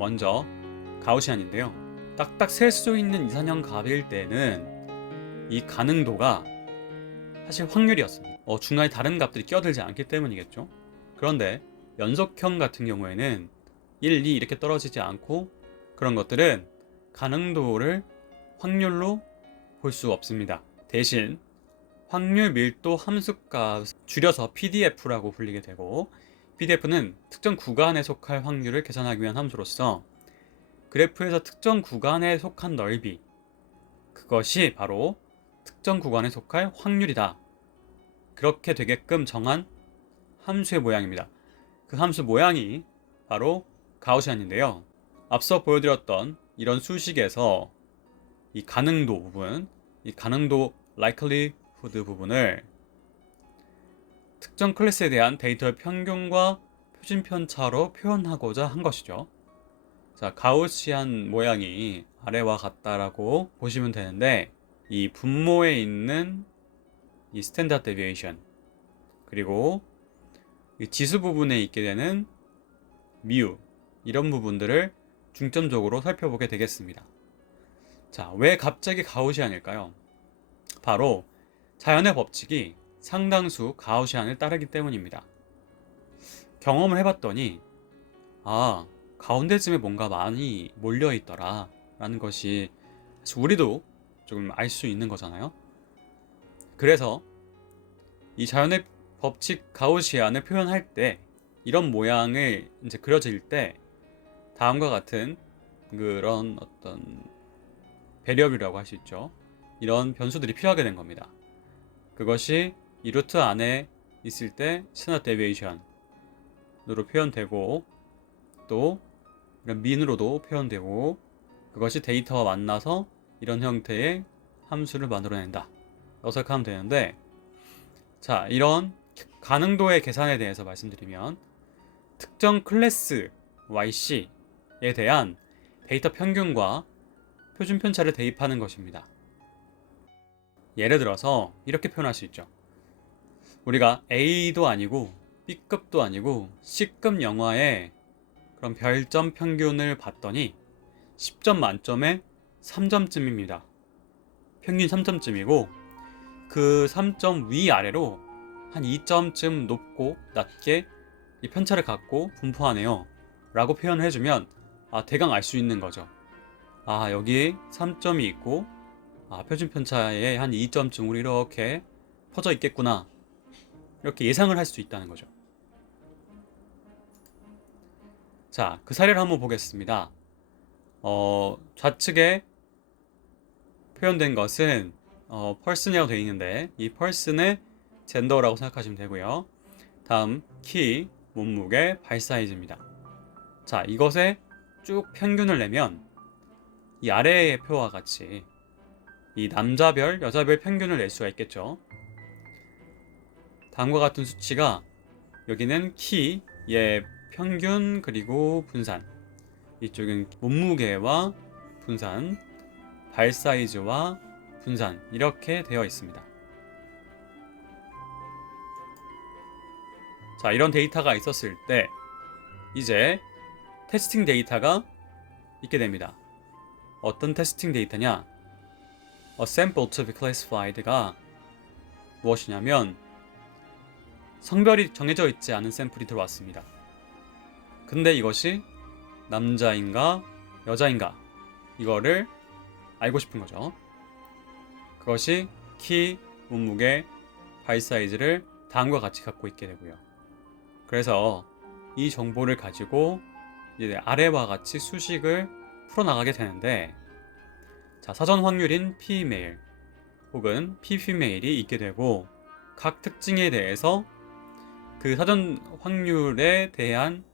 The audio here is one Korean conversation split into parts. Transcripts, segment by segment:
먼저 가우시안인데요. 딱딱 셀 수 있는 이산형 값일 때는 이 가능도가 사실 확률이었습니다. 중간에 다른 값들이 끼어들지 않기 때문이겠죠. 그런데 연속형 같은 경우에는 1, 2 이렇게 떨어지지 않고 그런 것들은 가능도를 확률로 볼 수 없습니다. 대신 확률 밀도 함수값 줄여서 PDF라고 불리게 되고, PDF는 특정 구간에 속할 확률을 계산하기 위한 함수로서 그래프에서 특정 구간에 속한 넓이, 그것이 바로 특정 구간에 속할 확률이다, 그렇게 되게끔 정한 함수의 모양입니다. 그 함수 모양이 바로 가우시안인데요. 앞서 보여드렸던 이런 수식에서 이 가능도 부분, 이 가능도 likelihood 부분을 특정 클래스에 대한 데이터의 평균과 표준 편차로 표현하고자 한 것이죠. 자, 가우시안 모양이 아래와 같다라고 보시면 되는데, 이 분모에 있는 이 스탠다드 데비에이션, 그리고 이 지수 부분에 있게 되는 미우, 이런 부분들을 중점적으로 살펴보게 되겠습니다. 자, 왜 갑자기 가우시안일까요? 바로 자연의 법칙이 상당수 가우시안을 따르기 때문입니다. 경험을 해봤더니 가운데쯤에 뭔가 많이 몰려있더라 라는 것이 사실 우리도 조금 알 수 있는 거잖아요. 그래서 이 자연의 법칙 가우시안을 표현할 때, 이런 모양을 이제 그려질 때 다음과 같은 그런 어떤 배리어블이라고 할 수 있죠. 이런 변수들이 필요하게 된 겁니다. 그것이 이 루트 안에 있을 때 스탠다드 데비에이션으로 표현되고, 또 이런 민으로도 표현되고, 그것이 데이터와 만나서 이런 형태의 함수를 만들어낸다 라고 생각하면 되는데, 자, 이런 가능도의 계산에 대해서 말씀드리면, 특정 클래스 YC에 대한 데이터 평균과 표준 편차를 대입하는 것입니다. 예를 들어서 이렇게 표현할 수 있죠. 우리가 A도 아니고 B급도 아니고 C급 영화의 그런 별점 평균을 봤더니 10점 만점에 3점쯤입니다. 평균 3점쯤이고, 그 3점 위아래로 한 2점쯤 높고 낮게 이 편차를 갖고 분포하네요 라고 표현을 해주면 대강 알 수 있는 거죠. 여기에 3점이 있고 표준 편차에 한 2점쯤으로 이렇게 퍼져 있겠구나, 이렇게 예상을 할 수 있다는 거죠. 자, 그 사례를 한번 보겠습니다. 좌측에 표현된 것은 person이라고 되어 있는데, 이 person의 젠더라고 생각하시면 되고요. 다음 키, 몸무게, 발 사이즈입니다. 자, 이것에 쭉 평균을 내면 이 아래의 표와 같이 이 남자별, 여자별 평균을 낼 수가 있겠죠. 다음과 같은 수치가, 여기는 키의 평균 그리고 분산, 이쪽은 몸무게와 분산, 발 사이즈와 분산, 이렇게 되어 있습니다. 자, 이런 데이터가 있었을 때 이제 테스팅 데이터가 있게 됩니다. 어떤 테스팅 데이터냐? A sample to be classified가 무엇이냐면, 성별이 정해져 있지 않은 샘플이 들어왔습니다. 근데 이것이 남자인가 여자인가, 이거를 알고 싶은 거죠. 그것이 키, 몸무게, 발 사이즈를 다음과 같이 갖고 있게 되고요. 그래서 이 정보를 가지고 이제 아래와 같이 수식을 풀어나가게 되는데, 자, 사전 확률인 P-메일 혹은 P-피메일이 있게 되고, 각 특징에 대해서 그 사전 확률에 대한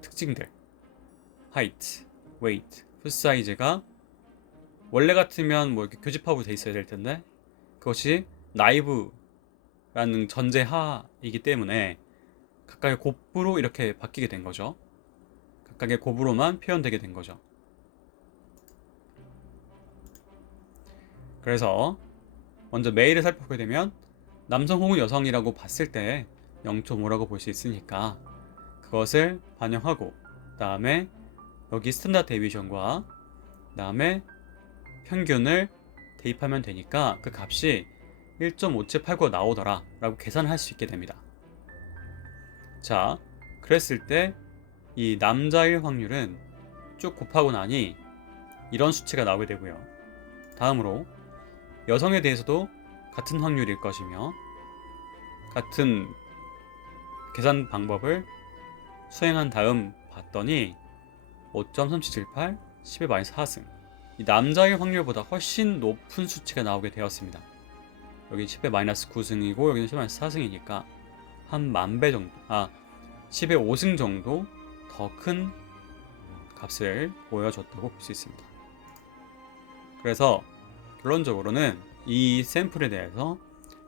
특징들, height, weight, foot size가 원래 같으면 뭐 이렇게 교집합으로 돼 있어야 될 텐데, 그것이 나이브라는 전제하이기 때문에 각각의 곱으로 이렇게 바뀌게 된 거죠. 각각의 곱으로만 표현되게 된 거죠. 그래서 먼저 메일을 살펴보게 되면 남성 혹은 여성이라고 봤을 때 0.5라고 볼 수 있으니까 그것을 반영하고, 그 다음에 여기 스탠다드 데비에이션과 그다음에 평균을 대입하면 되니까 그 값이 1.5789가 나오더라 라고 계산을 할 수 있게 됩니다. 자, 그랬을 때 이 남자일 확률은 쭉 곱하고 나니 이런 수치가 나오게 되고요. 다음으로 여성에 대해서도 같은 확률일 것이며 같은 계산 방법을 수행한 다음 봤더니 5.3778 10의 -4승, 이 남자의 확률보다 훨씬 높은 수치가 나오게 되었습니다. 여기 10의 -9승이고 여기는 10의 -4승이니까 한 10,000배 정도, 10의 5승 정도 더 큰 값을 보여줬다고 볼 수 있습니다. 그래서 결론적으로는 이 샘플에 대해서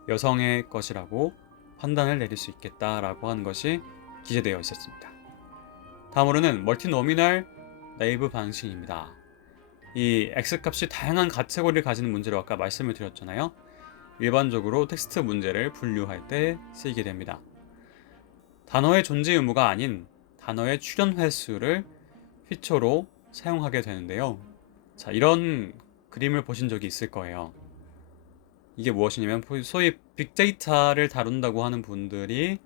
여성의 것이라고 판단을 내릴 수 있겠다라고 하는 것이 기재되어 있었습니다. 다음으로는 멀티노미널 네이브 방식입니다. 이 X값이 다양한 카테고리를 가지는 문제로 아까 말씀을 드렸잖아요. 일반적으로 텍스트 문제를 분류할 때 쓰이게 됩니다. 단어의 존재 의무가 아닌 단어의 출현 횟수를 피처로 사용하게 되는데요. 자, 이런 그림을 보신 적이 있을 거예요. 이게 무엇이냐면 소위 빅데이터를 다룬다고 하는 분들이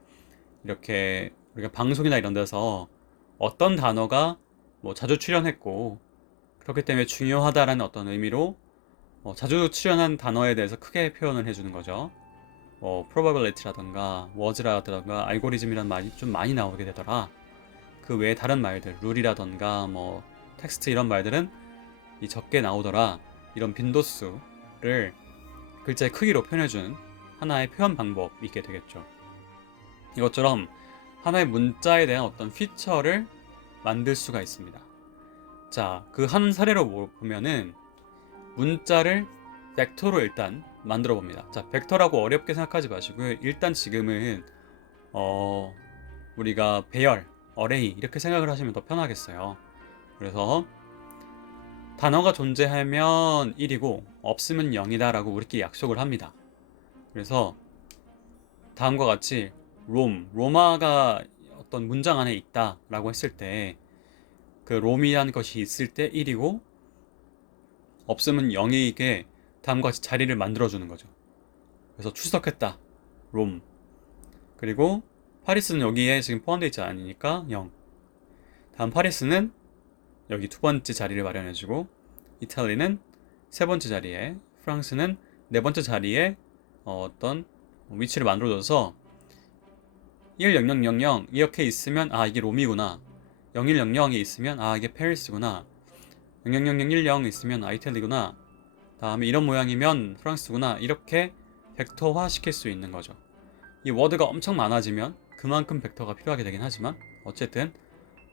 이렇게 우리가 방송이나 이런 데서 어떤 단어가 자주 출연했고 그렇기 때문에 중요하다라는 어떤 의미로 자주 출연한 단어에 대해서 크게 표현을 해주는 거죠. probability라던가 was라던가 알고리즘이라는 말이 좀 많이 나오게 되더라. 그 외에 다른 말들, 룰이라던가 텍스트 이런 말들은 이 적게 나오더라. 이런 빈도수를 글자의 크기로 표현해주는 하나의 표현 방법이 있게 되겠죠. 이것처럼 하나의 문자에 대한 어떤 피처를 만들 수가 있습니다. 자, 그 한 사례로 보면은 문자를 벡터로 일단 만들어 봅니다. 자, 벡터라고 어렵게 생각하지 마시고요. 일단 지금은 우리가 배열, 어레이 이렇게 생각을 하시면 더 편하겠어요. 그래서 단어가 존재하면 1이고 없으면 0이다 라고 우리끼리 약속을 합니다. 그래서 다음과 같이 로마가 어떤 문장 안에 있다 라고 했을 때 그 롬이라는 것이 있을 때 1이고 없으면 0이게 다음과 같이 자리를 만들어주는 거죠. 그래서 출석했다, 롬. 그리고 파리스는 여기에 지금 포함되어 있지 않으니까 0. 다음 파리스는 여기 두 번째 자리를 마련해주고 이탈리는 세 번째 자리에, 프랑스는 네 번째 자리에 어떤 위치를 만들어줘서 10000 이렇게 있으면 이게 롬이구나, 0100이 있으면 이게 페리스구나, 000010 있으면 이탈리구나, 다음에 이런 모양이면 프랑스구나, 이렇게 벡터화 시킬 수 있는 거죠. 이 워드가 엄청 많아지면 그만큼 벡터가 필요하게 되긴 하지만 어쨌든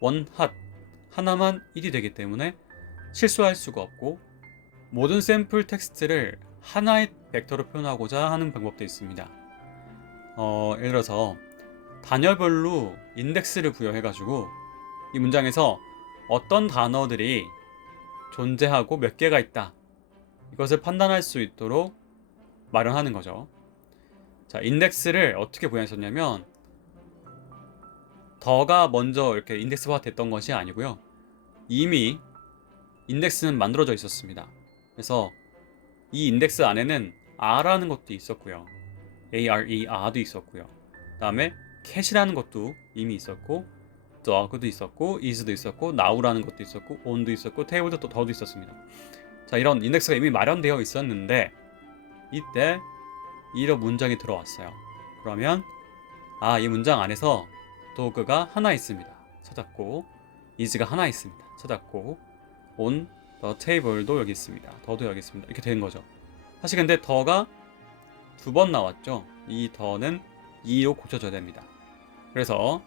원핫 하나만 1이 되기 때문에 실수할 수가 없고 모든 샘플 텍스트를 하나의 벡터로 표현하고자 하는 방법도 있습니다. 예를 들어서 단어별로 인덱스를 부여해가지고 이 문장에서 어떤 단어들이 존재하고 몇 개가 있다, 이것을 판단할 수 있도록 마련하는 거죠. 자, 인덱스를 어떻게 부여했었냐면 더가 먼저 이렇게 인덱스화 됐던 것이 아니고요. 이미 인덱스는 만들어져 있었습니다. 그래서 이 인덱스 안에는 R라는 것도 있었고요. R도 있었고요. 그 다음에 cat이라는 것도 이미 있었고 dog도 있었고 is도 있었고 now라는 것도 있었고 on도 있었고 table도 또 더도 있었습니다. 자, 이런 인덱스가 이미 마련되어 있었는데 이때 이런 문장이 들어왔어요. 그러면 이 문장 안에서 dog가 하나 있습니다. 찾았고 is가 하나 있습니다. 찾았고 on the table도 여기 있습니다. 더도 여기 있습니다. 이렇게 된 거죠. 사실 근데 더가 두 번 나왔죠. 이 더는 2로 고쳐줘야 됩니다. 그래서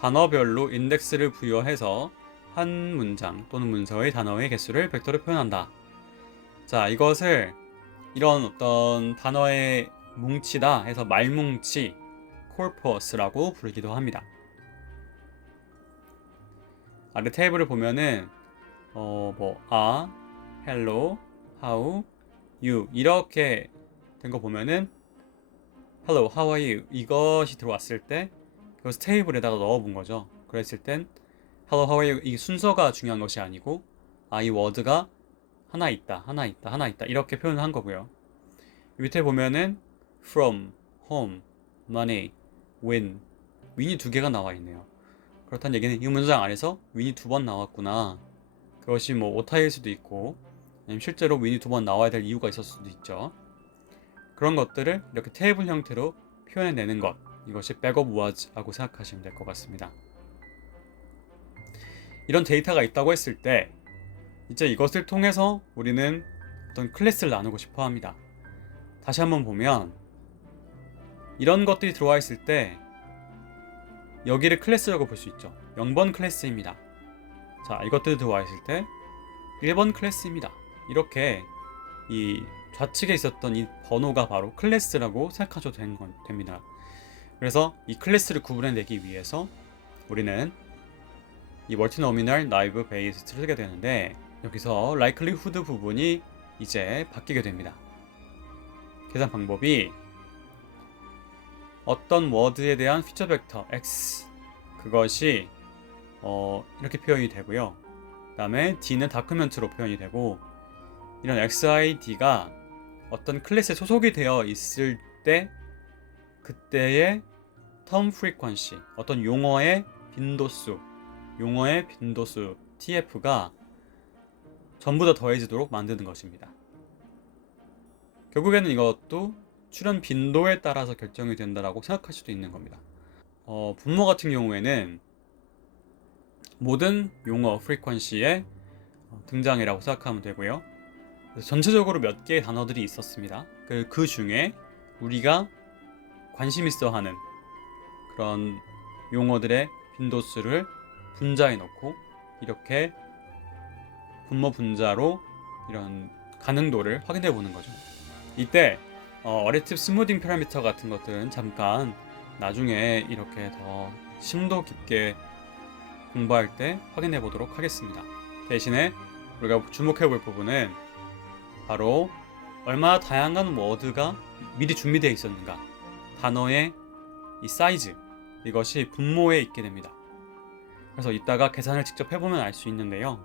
단어별로 인덱스를 부여해서 한 문장 또는 문서의 단어의 개수를 벡터로 표현한다. 자, 이것을 이런 어떤 단어의 뭉치다 해서 말뭉치, corpus라고 부르기도 합니다. 아래 테이블을 보면은 hello, how, you 이렇게 된 거 보면은 hello, how are you 이것이 들어왔을 때 이것을 테이블에다가 넣어본 거죠. 그랬을 땐 hello, how are you 이 순서가 중요한 것이 아니고 이 워드가 하나 있다, 하나 있다, 하나 있다 이렇게 표현을 한 거고요. 밑에 보면은 from, home, money, win, win이 두 개가 나와 있네요. 그렇다는 얘기는 이 문장 안에서 win이 두 번 나왔구나. 그것이 뭐 오타일 수도 있고 아니면 실제로 win이 두 번 나와야 될 이유가 있을 수도 있죠. 그런 것들을 이렇게 테이블 형태로 표현해내는 것, 이것이 back of words라고 생각하시면 될 것 같습니다. 이런 데이터가 있다고 했을 때 이제 이것을 통해서 우리는 어떤 클래스를 나누고 싶어 합니다. 다시 한번 보면 이런 것들이 들어와 있을 때 여기를 클래스라고 볼 수 있죠. 0번 클래스입니다. 자, 이것들이 들어와 있을 때 1번 클래스입니다. 이렇게 이 좌측에 있었던 이 번호가 바로 클래스라고 생각하셔도 됩니다. 그래서 이 클래스를 구분해내기 위해서 우리는 이 멀티노미널 나이브 베이스를 쓰게 되는데 여기서 likelihood 부분이 이제 바뀌게 됩니다. 계산 방법이 어떤 워드에 대한 피처 벡터 x 그것이 이렇게 표현이 되고요. 그 다음에 d는 다큐멘트로 표현이 되고 이런 xid가 어떤 클래스에 소속이 되어 있을 때 그때의 term frequency 어떤 용어의 빈도수 tf가 전부 다 더해지도록 만드는 것입니다. 결국에는 이것도 출현 빈도에 따라서 결정이 된다라고 생각할 수도 있는 겁니다. 분모 같은 경우에는 모든 용어 frequency의 등장이라고 생각하면 되고요. 그래서 전체적으로 몇 개의 단어들이 있었습니다. 그 중에 우리가 관심 있어 하는 그런 용어들의 빈도수를 분자해 놓고 이렇게 분모 분자로 이런 가능도를 확인해 보는 거죠. 이때 어댑티브 스무딩 파라미터 같은 것들은 잠깐 나중에 이렇게 더 심도 깊게 공부할 때 확인해 보도록 하겠습니다. 대신에 우리가 주목해 볼 부분은 바로 얼마나 다양한 워드가 미리 준비되어 있었는가, 단어의 이 사이즈, 이것이 분모에 있게 됩니다. 그래서 이따가 계산을 직접 해보면 알 수 있는데요.